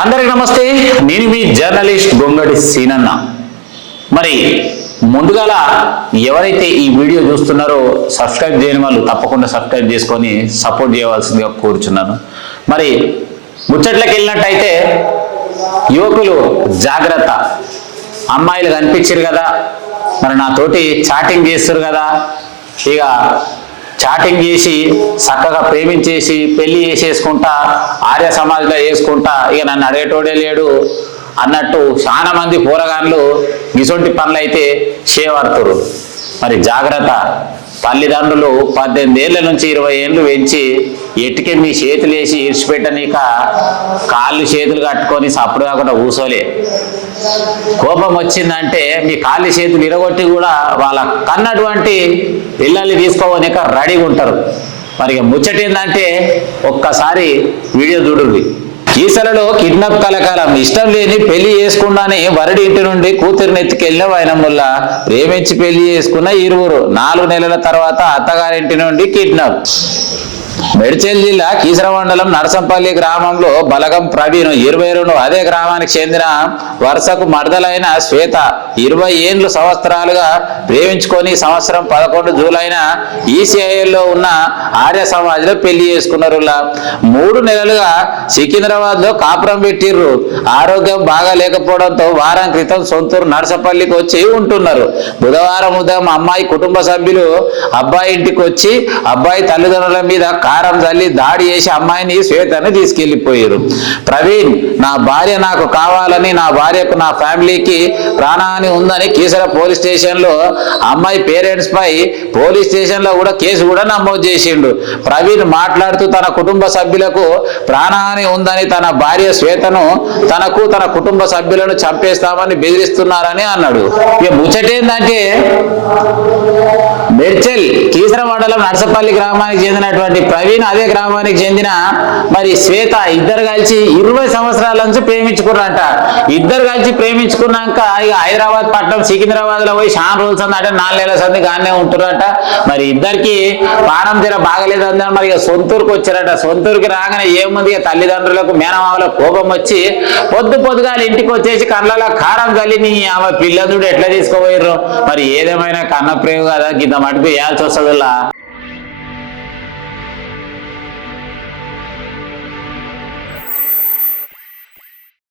అందరికి నమస్తే, నేను మీ జర్నలిస్ట్ గొంగడి సీనన్న. మరి ముందుగాల ఎవరైతే ఈ వీడియో చూస్తున్నారో సబ్స్క్రైబ్ చేయని వాళ్ళు తప్పకుండా సబ్స్క్రైబ్ చేసుకొని సపోర్ట్ చేయవలసిందిగా కోరుచున్నాను. మరి ముచ్చట్లకి వెళ్ళినట్టయితే యువకులు జాగ్రత్త, అమ్మాయిలు కనిపించారు కదా, మరి నాతోటి చాటింగ్ చేస్తారు కదా, ఇక చాటింగ్ చేసి చక్కగా ప్రేమించేసి పెళ్లి చేసేసుకుంటా ఆర్య సమాజ్లో వేసుకుంటా ఇక నన్ను అడిగేటోడే లేడు అన్నట్టు చాలా మంది పోరగాన్లు ఇసొంటి పనులు అయితే చేయవర్తురు. మరి జాగ్రత్త, తల్లిదండ్రులు 18 ఏళ్ళ నుంచి 20 ఏళ్ళు పెంచి ఎట్టుకే మీ చేతులు వేసి ఇడిచిపెట్టనీక కాళ్ళు చేతులు కట్టుకొని సప్పుడు కాకుండా కూసోలే. కోపం వచ్చిందంటే మీ కాళ్ళు చేతులు ఇరగొట్టి కూడా వాళ్ళ కన్నటువంటి పిల్లల్ని తీసుకోవనిక రెడీగా ఉంటారు. మరి ముచ్చటేందంటే ఒక్కసారి వీడియో చూడుర్రి. కీసలలో కిడ్నాప్ కలకాలం, ఇష్టం లేని పెళ్లి చేసుకున్నానే వరడి ఇంటి నుండి కూతురిని ఎత్తుకెళ్ళిన వైనముల్లా ప్రేమించి పెళ్లి చేసుకున్న ఇరువురు 4 నెలల తర్వాత అత్తగారింటి నుండి కిడ్నాప్. మేడ్చల్ జిల్లా కీసర మండలం నరసంపల్లి గ్రామంలో బలగం ప్రవీణ్ 22 అదే గ్రామానికి చెందిన వరుసకు మరదలైన శ్వేత 20 సంవత్సరాలుగా ప్రేమించుకొని సంవత్సరం 11 జూలైన ఈసీఐలో ఉన్న ఆర్య సమాజ్లో పెళ్లి చేసుకున్నారు. 3 నెలలుగా సికింద్రాబాద్ లో కాపురం పెట్టిర్రు. ఆరోగ్యం బాగా లేకపోవడంతో వారం క్రితం సొంతూరు నరసపల్లికి వచ్చి ఉంటున్నారు. బుధవారం ఉదయం అమ్మాయి కుటుంబ సభ్యులు అబ్బాయి ఇంటికి వచ్చి అబ్బాయి తల్లిదండ్రుల మీద కారం జల్లి దాడి చేసి అమ్మాయిని శ్వేతని తీసుకెళ్లిపోయారు. ప్రవీణ్, నా భార్య నాకు కావాలని, నా భార్యకు నా ఫ్యామిలీకి ప్రాణహాని ఉందని కీసర పోలీస్ స్టేషన్ లో అమ్మాయి పేరెంట్స్ పై పోలీస్ స్టేషన్ లో కూడా కేసు కూడా నమోదు చేసిండు. ప్రవీణ్ మాట్లాడుతూ తన కుటుంబ సభ్యులకు ప్రాణహాని ఉందని, తన భార్య శ్వేతను తనకు తన కుటుంబ సభ్యులను చంపేస్తామని బెదిరిస్తున్నారని అన్నాడు. ఇక ముచ్చటేందంటే మేడ్చల్ కీసర మండలం నర్సపల్లి గ్రామానికి చెందినటువంటి ప్రవీణ్ అదే గ్రామానికి చెందిన మరి శ్వేత ఇద్దరు కలిసి 20 సంవత్సరాల నుంచి ప్రేమించుకున్నారంట. ఇద్దరు కలిసి ప్రేమించుకున్నాక ఇక హైదరాబాద్ పట్టణం సికింద్రాబాద్ లో పోయి చాలా రోజులు అంటే 4 నెలల సంది గానే ఉంటున్నారట. మరి ఇద్దరికి పానం తీర బాగలేదు అందరూ మరి ఇక సొంతూరుకు వచ్చారట. సొంతూరుకి రాగానే ఏముంది, తల్లిదండ్రులకు మేనమామలకు కోపం వచ్చి పొద్దుగాల ఇంటికి వచ్చేసి కళ్ళలో కారం చల్లి ఆమె పిల్లదుడు ఎట్లా తీసుకోపోయారు. మరి ఏదేమైనా కన్న ప్రేమ కదా, కింద మటుకు వేయాల్సి వస్తుందిలా.